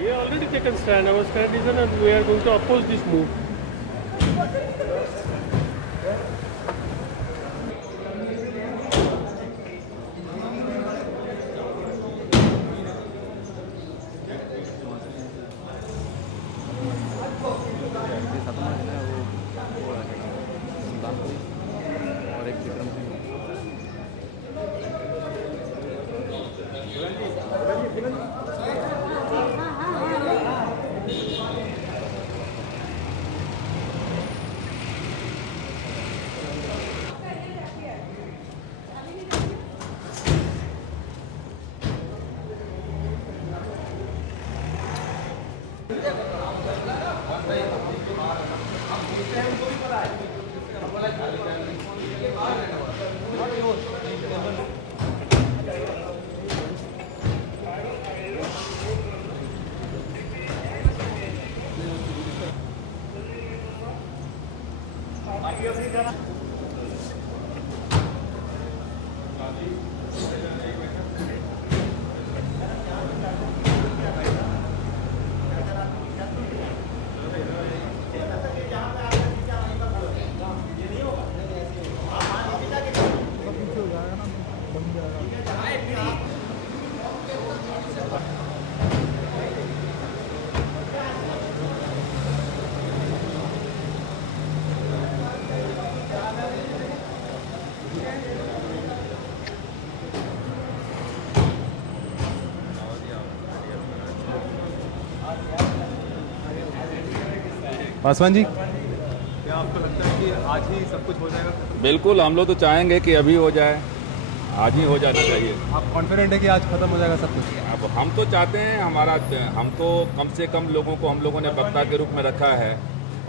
We already taken stand. Our stand is and we are going to oppose this move. Paswan जी, क्या आपको लगता है कि आज ही सब कुछ हो जाएगा? बिल्कुल, हम लोग तो चाहेंगे कि अभी हो जाए, आज ही हो जाना चाहिए। आप कॉन्फिडेंट है कि आज खत्म हो जाएगा सब कुछ? अब हम तो चाहते हैं हम तो कम से कम लोगों को हम लोगों ने वक्ता के रूप में रखा है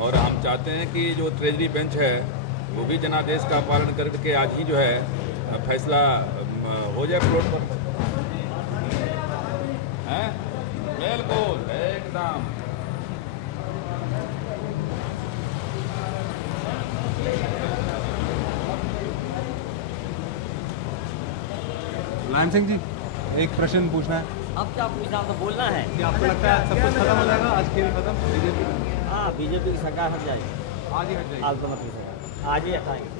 और हम चाहते हैं कि जो ट्रेजरी बेंच है वो भी जनादेश का पालन करके आज ही जो है फैसला हो जाए फ्लोट पर। हैं? बिल्कुल एकदम। मुलायम सिंह जी, एक प्रश्न पूछना है। अब क्या पूछना, आपको बोलना है कि आपको लगता है सब कुछ खत्म हो जाएगा आज? खेल खत्म? बीजेपी हाँ, बीजेपी की सरकार हट जाएगी। आज ही हट जाएगी? आज तो मत पूछेगा, आज ही हटाएंगे।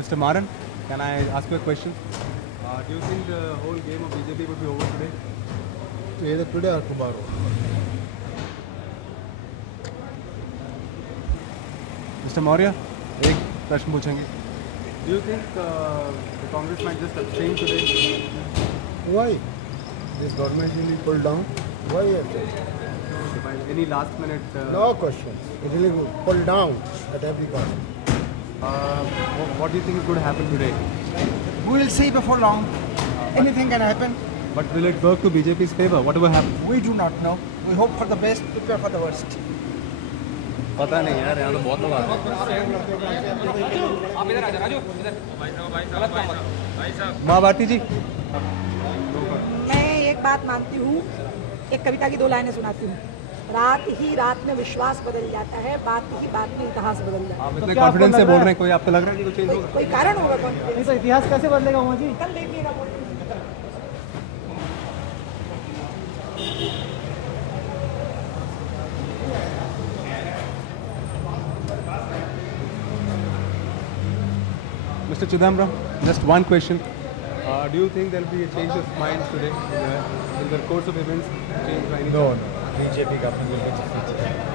Mr. Maran, can I ask you a question? Do you think the whole game of BJP would be over today? Either today or tomorrow. Mr. Maurya, एक प्रश्न पूछेंगे। Do you think the Congress might just abstain today. Why? This government will be pulled down. Why abstain? By any last minute. No question. It will be pulled down at every cost. What do you think could happen today? We will see before long. Anything can happen. But will it work to BJP's favor? Whatever happens. We do not know. We hope for the best, prepare for the worst. पता नहीं यार यहाँ तो बहुत लोग आते हैं माँ भारती जी मैं एक बात मानती हूँ, एक कविता की 2 लाइनें सुनाती हूँ। रात ही रात में विश्वास बदल जाता है, बात ही बात में इतिहास बदल जाता है। आप इतने कॉन्फिडेंस से बोल रहे हैं, कोई आपको लग रहा है कि कुछ चेंज होगा? कोई कारण होगा कौन? नहीं तो इतिहास कैसे बदलेगा उमा जी? कल देखिएगा। Mr. Chidambaram, just one question. Do you think there will be a change of mind today in the course of events? Change by any No, no. BJP government will be defeated.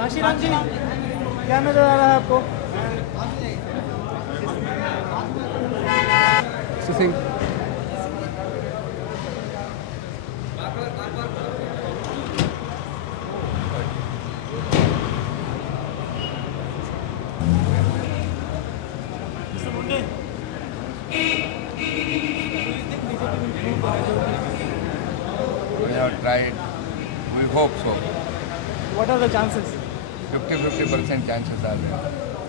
Kashiram जी, क्या नजर आ रहा है आपको? Mr. Singh. We have tried. We hope so. What are the chances? 50% chances are there.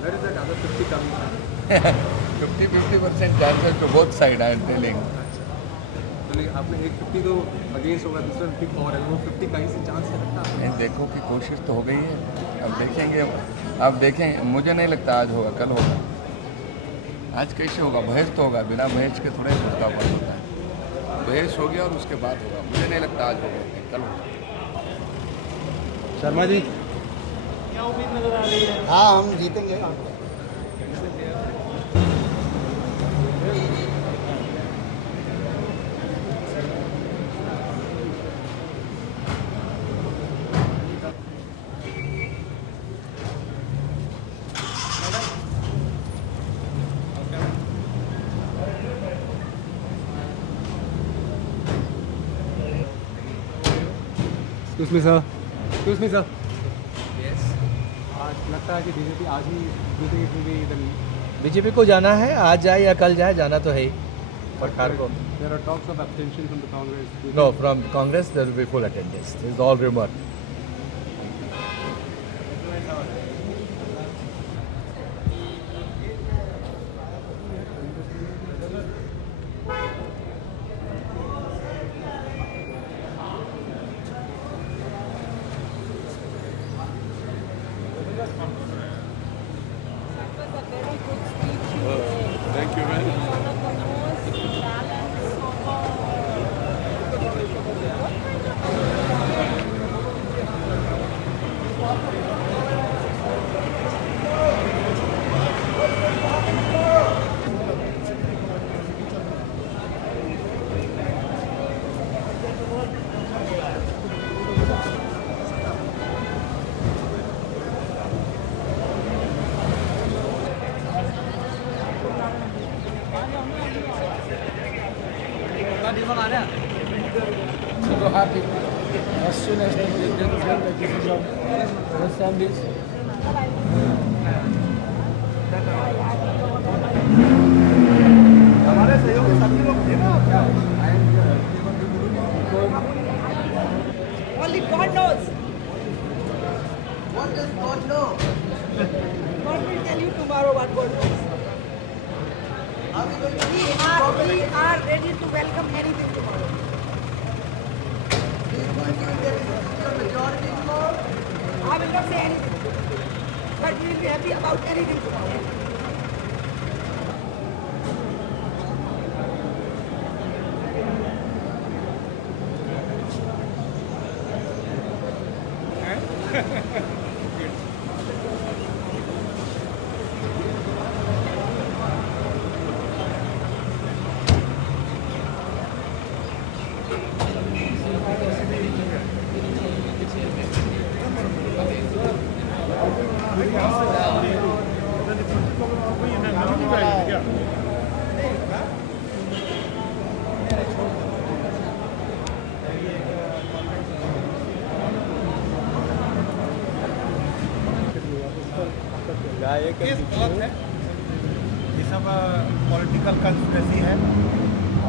Where is that other 50 coming from? 50% chances to both sides, I am telling. तो नहीं, आपने एक 50 तो अगेंस्ट होगा, दूसरा 50 और है, वो 50 कहीं से चांस है लगता है? नहीं, देखो कि कोशिश तो हो गई है. अब देखेंगे. अब देखें. मुझे नहीं लगता आज होगा, कल होगा. आज कैसे होगा? बहस तो होगा. बिना बहस के थोड़ा ही प्रस्ताव पास होता है. बहस हो गया और उसके बाद होगा. मुझे नहीं लगता आज होगा, कल होगा. शर्मा जी, क्या उम्मीद नजर आ रही है? हाँ, हम जीतेंगे. Excuse me, sir. Excuse me, sir. Yes. आज लगता है कि बीजेपी आज ही बीजेपी को जाना है, आज जाए या कल जाए, जाना तो है ही सरकार को. There are talks of abstention from the Congress. No, from Congress there will be full attendance. This is all rumor. Thank you very much. So happy. As soon as they get the this is our families. tomorrow, what God knows. We are ready to welcome anything tomorrow. I will not say anything, but we will be happy about anything tomorrow. Case गलत है, ये सब political conspiracy है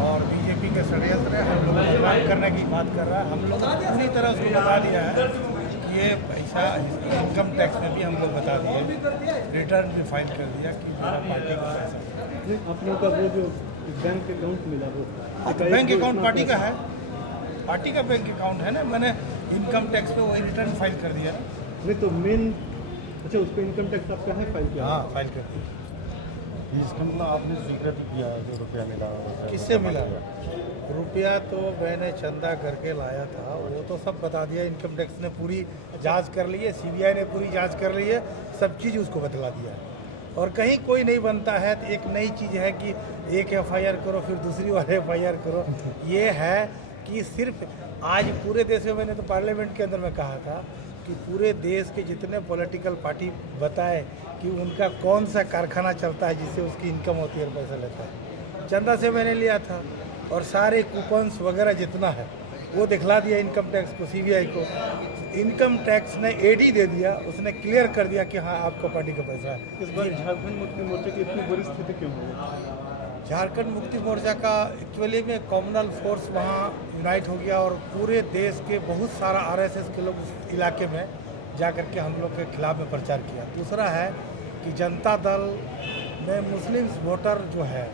और बीजेपी के षड्यंत्र है। हम लोग को बदनाम करने की बात कर रहा है। हम लोग पूरी तरह उसको बता दिया है कि ये पैसा इनकम टैक्स में भी हम लोग बता दिए, रिटर्न भी फाइल कर दिया कि मेरा पार्टी का पैसा। आप लोगों का वो जो बैंक अकाउंट मिला वो बैंक अकाउंट पार्टी का है, पार्टी का बैंक अकाउंट है ना। मैंने इनकम टैक्स पे वही रिटर्न फाइल कर दिया ना। नहीं तो मेन, अच्छा उस पर इनकम टैक्स आपका है फाइल किया? हाँ, फाइल कर दिया। इसका मतलब आपने स्वीकृत किया है जो रुपया मिला? किससे मिला? रुपया तो मैंने चंदा करके लाया था, वो तो सब बता दिया। इनकम टैक्स ने पूरी जांच कर ली है, सीबीआई ने पूरी जांच कर ली है, सब चीज़ उसको बतला दिया है। और कहीं कोई नहीं बनता है तो एक नई चीज़ है कि एक एफआईआर करो फिर दूसरी वाले एफआईआर करो। ये है कि सिर्फ आज पूरे देश में, मैंने तो पार्लियामेंट के अंदर में कहा था कि पूरे देश के जितने पॉलिटिकल पार्टी बताए कि उनका कौन सा कारखाना चलता है जिससे उसकी इनकम होती है और पैसा लेता है। चंदा से मैंने लिया था और सारे कूपन्स वगैरह जितना है वो दिखला दिया इनकम टैक्स को, सीबीआई को। इनकम टैक्स ने एडी दे दिया, उसने क्लियर कर दिया कि हाँ आपका पार्टी का पैसा है। इस बार झारखंड मुक्ति मोर्चे की इतनी बुरी स्थिति क्यों हुई? झारखंड मुक्ति मोर्चा का एक्चुअली में कॉमनल फोर्स वहाँ यूनाइट हो गया और पूरे देश के बहुत सारा आरएसएस के लोग उस इलाके में जा कर के हम लोग के खिलाफ में प्रचार किया। दूसरा है कि जनता दल में मुस्लिम वोटर जो है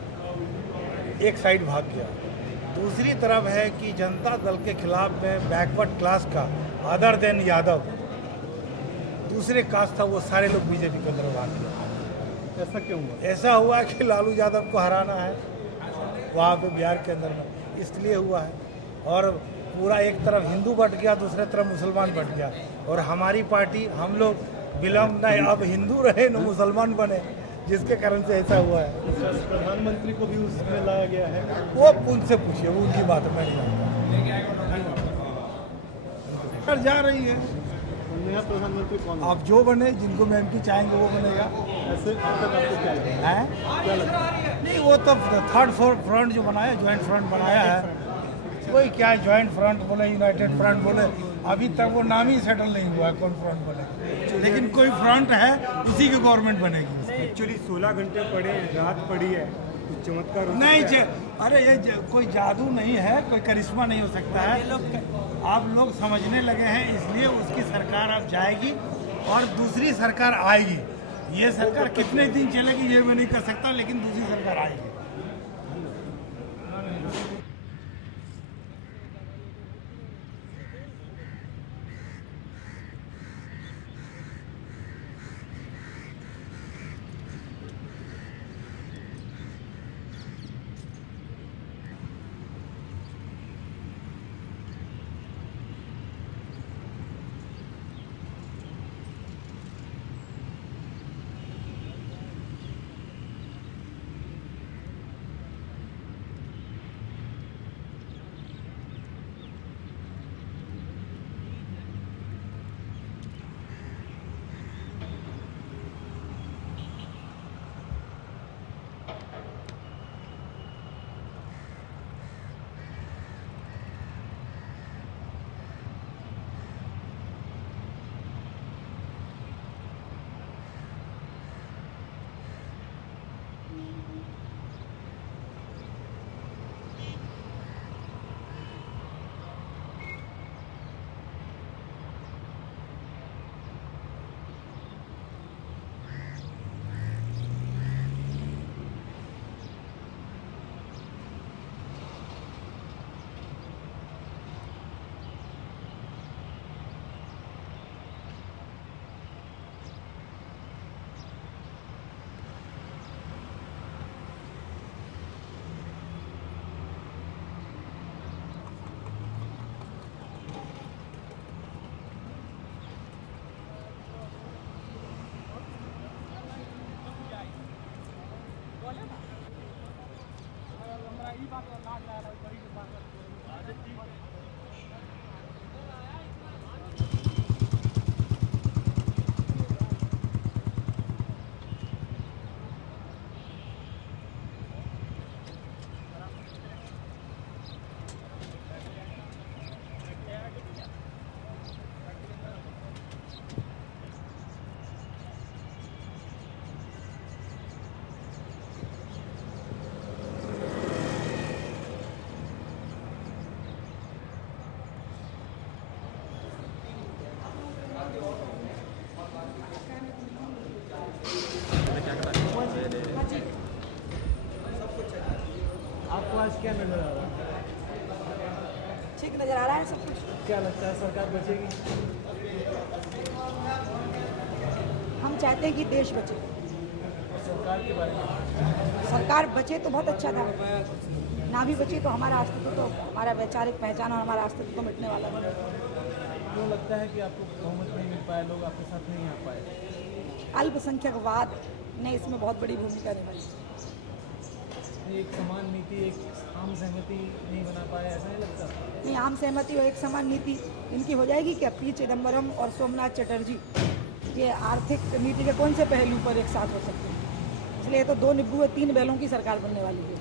एक साइड भाग गया। दूसरी तरफ है कि जनता दल के खिलाफ में बैकवर्ड क्लास का अदर देन यादव दूसरे कास्ट था, वो सारे लोग बीजेपी के अंदर भाग गया। ऐसा क्यों हुआ? ऐसा हुआ कि लालू यादव को हराना है वहाँ पे बिहार के अंदर में, इसलिए हुआ है। और पूरा एक तरफ हिंदू बट गया, दूसरे तरफ मुसलमान बट गया। और हमारी पार्टी, हम लोग विलम्ब नहीं, अब हिंदू रहे न मुसलमान बने, जिसके कारण से ऐसा हुआ है। प्रधानमंत्री को भी उसमें लाया गया है? वो उनसे पूछिए, वो उनकी बात मैं नहीं जानता। जा रही है। नया प्रधानमंत्री कौन है? आप जो बने, जिनको मैं एमपी चाहेंगे वो बनेगा। ऐसे अब तक आपको क्या लगता है? हैं? क्या लगता है? नहीं, वो तो थर्ड फ्रंट जो बनाया, ज्वाइंट फ्रंट बनाया है, कोई क्या ज्वाइंट फ्रंट बोले, यूनाइटेड फ्रंट बोले, अभी तक वो नाम ही सेटल नहीं हुआ है कौन फ्रंट बने। लेकिन कोई फ्रंट है, उसी की गवर्नमेंट बनेगी। एक्चुअली 16 घंटे पड़े, रात पड़ी है, कुछ चमत्कार नहीं, अरे ये कोई जादू नहीं है, कोई करिश्मा नहीं हो सकता है। आप लोग समझने लगे हैं, इसलिए उसकी सरकार अब जाएगी और दूसरी सरकार आएगी। ये सरकार कितने दिन चलेगी ये मैं नहीं कर सकता, लेकिन दूसरी सरकार आएगी। क्या नजर आ रहा है? ठीक नजर आ रहा है सब कुछ। क्या लगता है सरकार बचेगी? हम चाहते हैं कि देश बचे। सरकार के बारे में सरकार बचे तो बहुत अच्छा था, ना भी बचे तो हमारा अस्तित्व, तो हमारा वैचारिक पहचान और हमारा अस्तित्व तो मिटने वाला नहीं। क्यों लगता है कि आपको बहुमत नहीं मिल पाया, लोग आपके साथ नहीं आ पाए? अल्पसंख्यकवाद ने इसमें बहुत बड़ी भूमिका निभाई। एक समान नीति, एक आम सहमति नहीं बना पाए, ऐसा नहीं लगता? नहीं, आम सहमति और एक समान नीति इनकी हो जाएगी क्या? पी चिदम्बरम और सोमनाथ चटर्जी ये आर्थिक नीति के कौन से पहलू पर एक साथ हो सकते हैं? इसलिए तो 2 निब्बू 3 बैलों की सरकार बनने वाली है।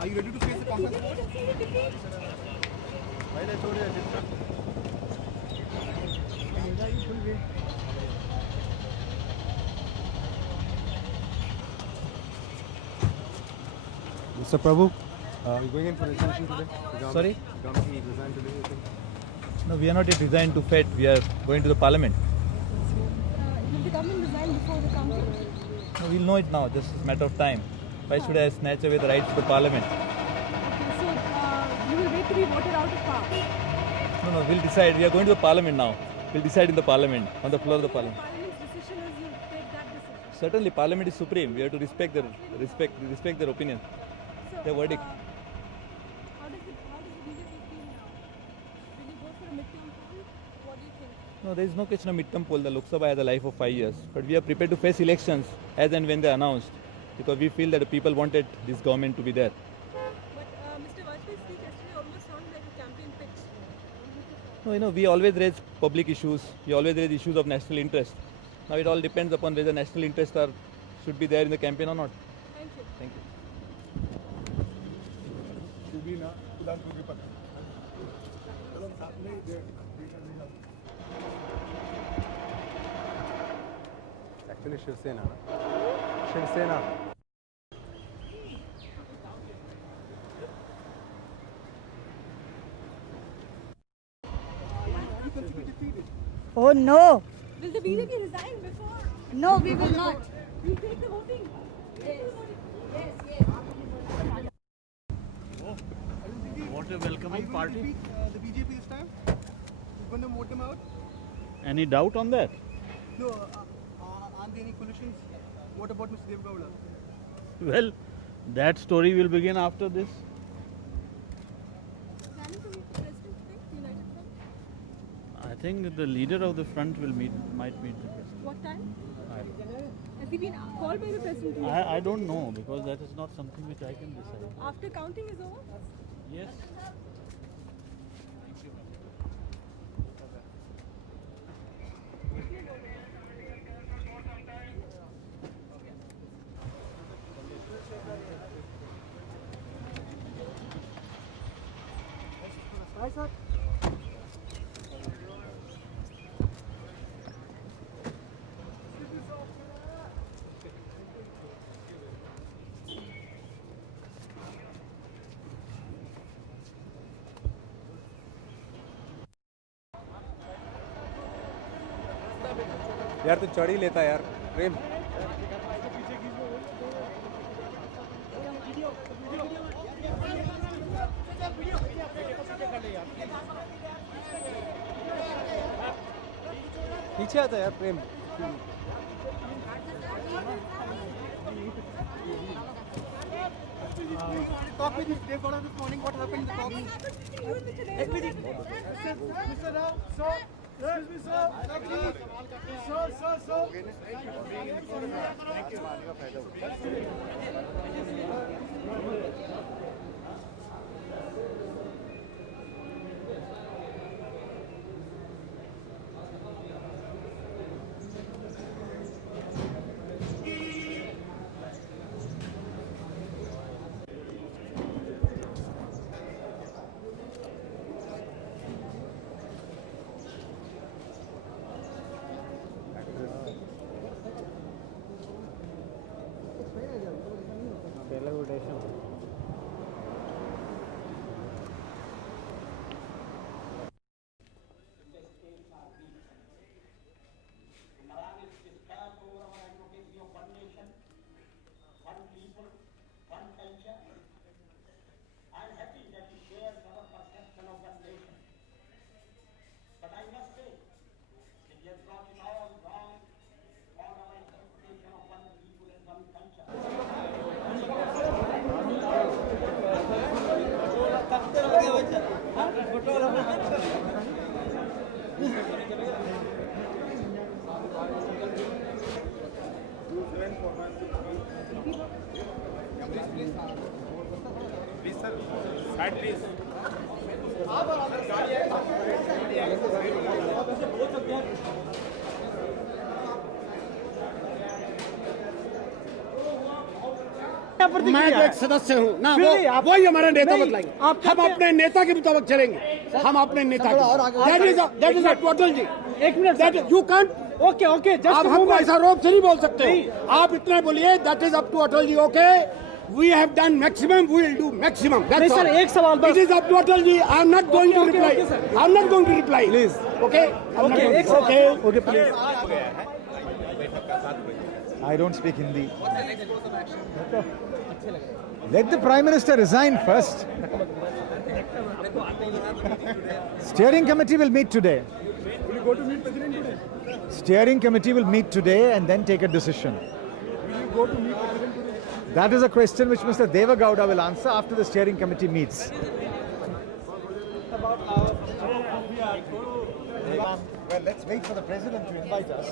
Are you ready to face the consequences? Mr. Prabhu, you're going in for resignation today? Sorry? The government will resign today, you think? No, we are not yet resigned to FED. We are going to the parliament. Will the government resign before the council? No, we'll know it now. Just a matter of time. Why should I snatch away the rights to the parliament? So you will wait to be voted out of power. No, we'll decide. We are going to the parliament now. We'll decide in the parliament, on the floor of the parliament. Parliament's decision is you take that decision. Certainly, parliament is supreme. We have to respect their opinion, their verdict. How does the BJP feel now? Will you go for a midterm poll? What do you think? No, there is no question of midterm poll. The Lok Sabha has a life of 5 years. But we are prepared to face elections as and when they are announced, because we feel that the people wanted this government to be there. But Mr. Vajpayee's speech yesterday almost sounded like a campaign pitch. No, we always raise public issues. We always raise issues of national interest. Now it all depends upon whether national interests should be there in the campaign or not. Thank you. Thank you. Actually, Shiv Sena. Shiv Sena. Oh no! Will the BJP resign before? No, we will not. We take the voting. What a welcoming party. The BJP this time? You're going to vote them out? Any doubt on that? No. Aren't there any collisions? What about Mr. Dev Gowda? Well, that story will begin after this. Planning to meet the president today, the United Front? I think the leader of the front might meet the president. What time? I don't know. Has he been called by the president to meet? I don't know, because that is not something which I can decide. After counting is over? Yes. यार तू चढ़ ही लेता यार प्रेम पीछे आता यार प्रेम Talk with Mr. Dev Gowda this morning. What happened in the talk? Mr. Rao, sir. Excuse me, sir. Sir. Thank you. invitation. मैं तो एक सदस्य हूँ ना, वही हमारे नेता बदलाएंगे। हम अपने नेता के मुताबिक चलेंगे। हम अपने नेता दैट इज टोटल जी। एक minute you can't okay okay आप हमको ऐसा रोप से नहीं बोल सकते हो। आप इतना बोलिए that is up to Atal ji. Okay we have done maximum, we will do maximum. नहीं सर, एक सवाल बस। It is up to Atal ji. I am not going to reply. I am not going to reply please. Okay okay please. I don't speak Hindi. Let the Prime Minister resign first. Steering committee will meet today. Will you go to meet President today? Steering committee will meet today and then take a decision. Will you go to meet President today? That is a question which Mr. Deva Gowda will answer after the steering committee meets. Well, let's wait for the President to invite us.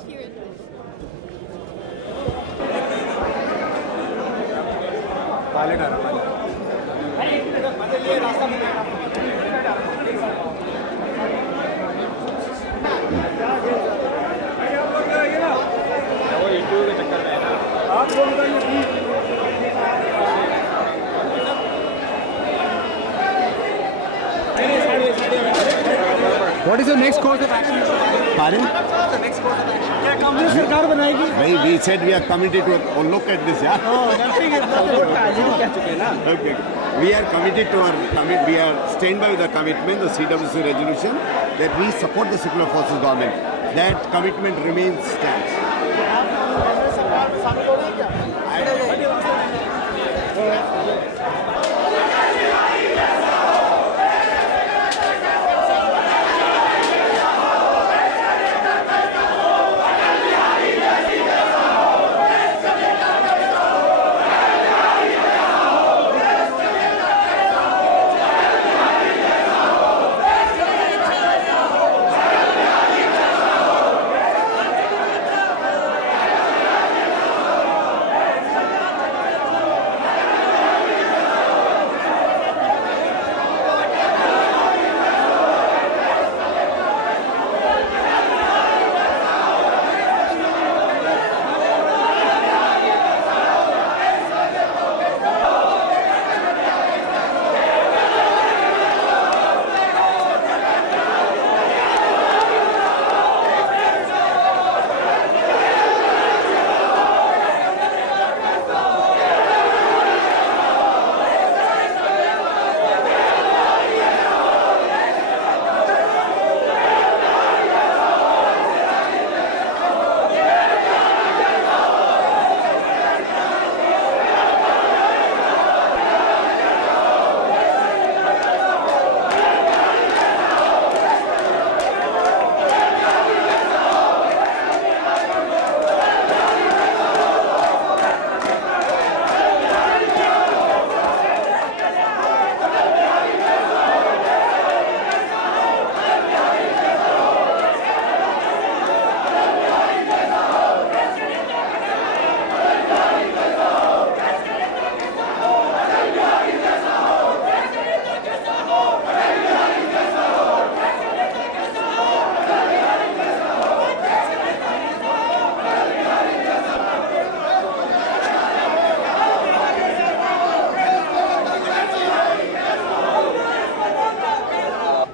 What is the next course of action? Pardon? सरकार बनाएगी। We said we are committed to look at this, yeah? Okay. We are committed to we are staying by the commitment, the CWC resolution, that we support the secular forces government. That commitment remains stands.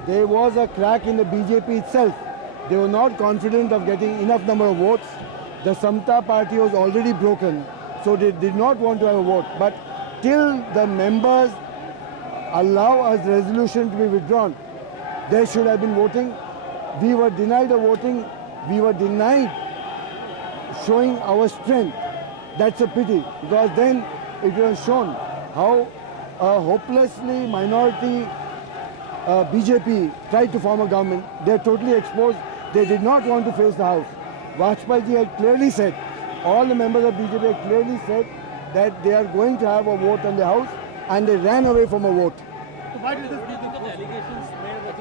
There was a crack in the BJP itself. They were not confident of getting enough number of votes. The Samta party was already broken, so they did not want to have a vote. But till the members allow us resolution to be withdrawn, there should have been voting. We were denied a voting. We were denied showing our strength. That's a pity, because then it was shown how a hopelessly minority BJP tried to form a government. They're totally exposed. They did not want to face the House. Vajpayee ji had clearly said, all the members of BJP had clearly said that they are going to have a vote on the House, and they ran away from a vote. So why did this be the allegations made was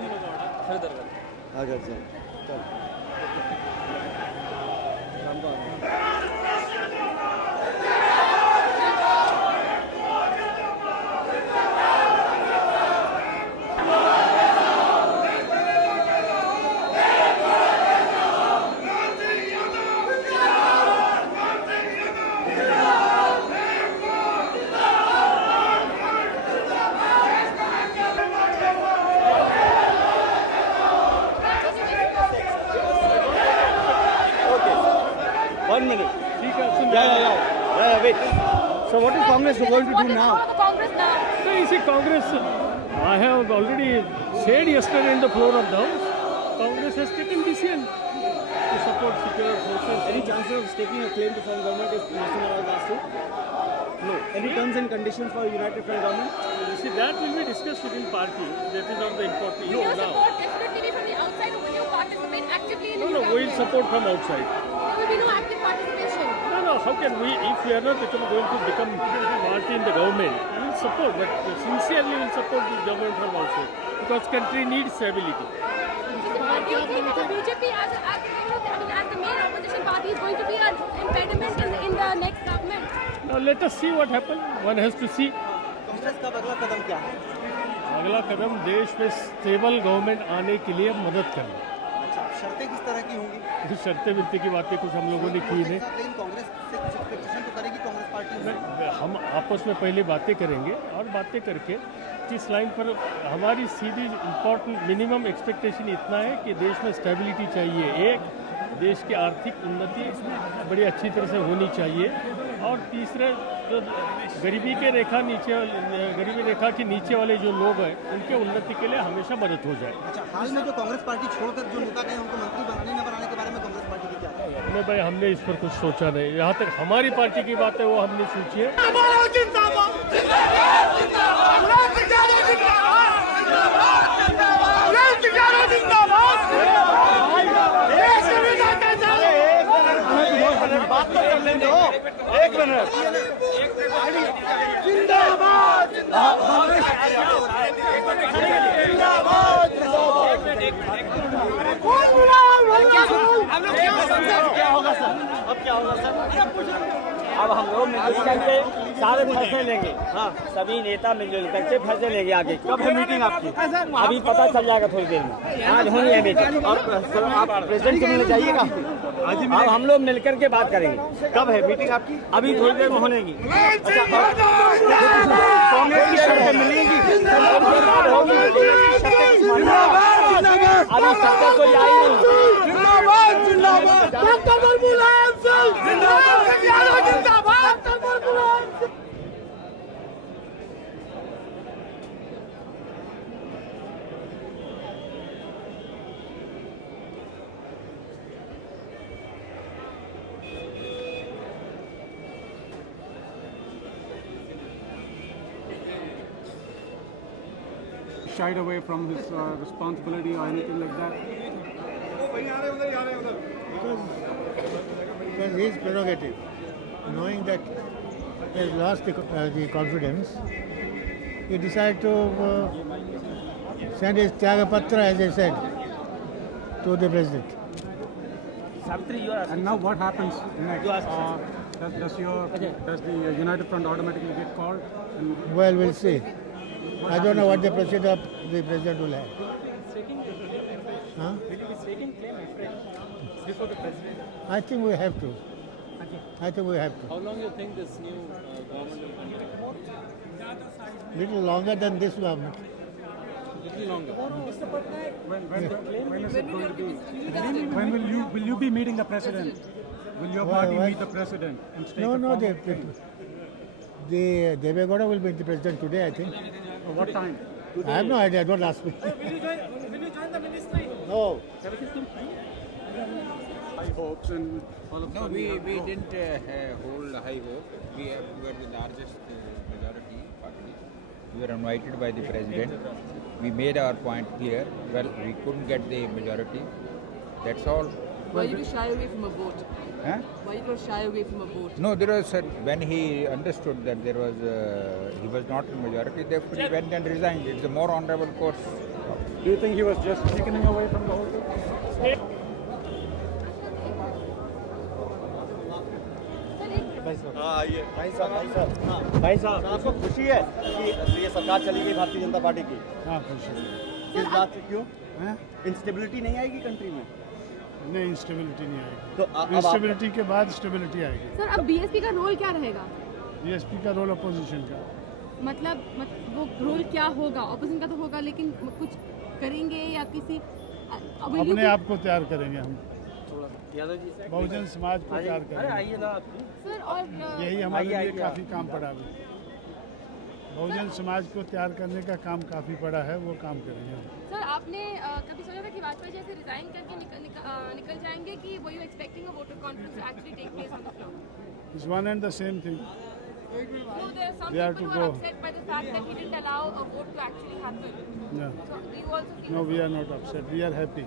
One minute. wait. So what is Congress going to do now? So you see, Congress, I have already said yesterday in the floor of the House, Congress has taken decision to support secure forces. Any chances of staking a claim to form government if National Alliance has to? No. Any terms and conditions for United Front government? You see, that will be discussed within party. That is not the important issue Your now. support definitely from the outside, or will you participate actively in the No, we will support from outside. There will be no active participation. No, how can we, if we are not going to become party in the government, we will support, but sincerely we will support the government from outside, because country needs stability. Do you think that the BJP as the main opposition party is going to be an impediment in the next government? Now let us see what happens. One has to see. Congress का अगला कदम क्या है? अगला कदम देश में stable government आने के लिए मदद करना। अच्छा, शर्तें किस तरह की होंगी? शर्तें वित्त की बातें कुछ हम लोगों ने की नहीं। लेकिन कांग्रेस से कुछ पिटीशन तो करेगी कांग्रेस पार्टी? हम आपस में पहले बातें करेंगे और बातें करके किस लाइन पर हमारी सीधी इम्पोर्टेंट मिनिमम एक्सपेक्टेशन इतना है कि देश में स्टेबिलिटी चाहिए, एक देश की आर्थिक उन्नति बड़ी अच्छी तरह से होनी चाहिए, और तीसरे जो गरीबी रेखा के नीचे वाले जो लोग हैं उनके उन्नति के लिए हमेशा मदद हो जाए। अच्छा, हाल में जो कांग्रेस पार्टी छोड़कर जो नेता गए उनको मंत्री बनाने न बनाने के बारे में कांग्रेस पार्टी की क्या है? नहीं भाई, हमने इस पर कुछ सोचा नहीं। यहाँ तक हमारी पार्टी की बात है वो हमने सोची है। एक मिनट। क्या होगा सर? अब क्या होगा सर? अब हम लोग मिलजुल करके सारे फैसले लेंगे। हाँ, सभी नेता मिलजुल करके फैसले लेंगे आगे। कब है मीटिंग आपकी? अभी पता चल जाएगा थोड़ी देर में। आज होनी है मीटिंग। और सर आप प्रेसिडेंट से मिलने जाइएगा? अब हम लोग मिलकर के बात करेंगे। कब है मीटिंग आपकी? अभी थोड़ी देर में होनेगी। कांग्रेस की शर्तें मिलेंगी? अभी शर्तें कोई आई नहीं। Shied away from his responsibility or anything like that? Because his prerogative, knowing that he has lost the confidence, he decided to send his Tyagapatra, as I said, to the president. And now what happens next? Does the United Front automatically get called? Well, we'll see. I don't know what the president will have. Huh? Will you be staking claim before the president? I think we have to. How long do you think this new government will continue? Little longer than this government. Little longer. When is it going to be? When will you be meeting the president? Will your party meet the president and stake No, a no, form the of claim? The Deve Gowda will be the president today, I think. What time? I have no idea. Don't ask me. Will you join the ministry? No. High hopes and all of No, we didn't hold high hope. We were the largest majority party. We were invited by the president. We made our point clear. Well, we couldn't get the majority. That's all. Why you shy away from a vote? Huh? Why you shy away from a vote? No, there was when he understood that there was he was not in majority, therefore he went and resigned. It's a more honorable course. Do you think he was just chickening away from the whole thing? भाई साहब आपको खुशी है कि ये सरकार चली गई भारतीय जनता पार्टी की? हाँ खुशी है। किस बात से क्यों? इंस्टेबिलिटी नहीं आएगी कंट्री में? नहीं इंस्टेबिलिटी नहीं आएगी। तो इंस्टेबिलिटी के बाद स्टेबिलिटी आएगी। सर अब बीएसपी का रोल क्या रहेगा? बीएसपी का रोल अपोजिशन का। मतलब वो रोल क्या होगा? ऑपोजिशन का तो होगा लेकिन कुछ करेंगे या किसी अपने आप को तैयार करेंगे हम। बहुजन समाज को तैयार करेंगे। सर और यही हमारे लिए काफ़ी काम पड़ा है। बहुजन समाज को तैयार करने का काम काफ़ी पड़ा है, वो काम करेंगे। सर आपने कभी सोचा था कि वाजपेयी जैसे रिजाइन करके निकल जाएंगे कि वो you expecting a voter conference to actually take place on the floor? It's one and the same thing. No, there are some We have people to who are go. upset by the fact that he didn't allow a vote to actually happen. No, So do you also feel no, we are not upset. We are happy.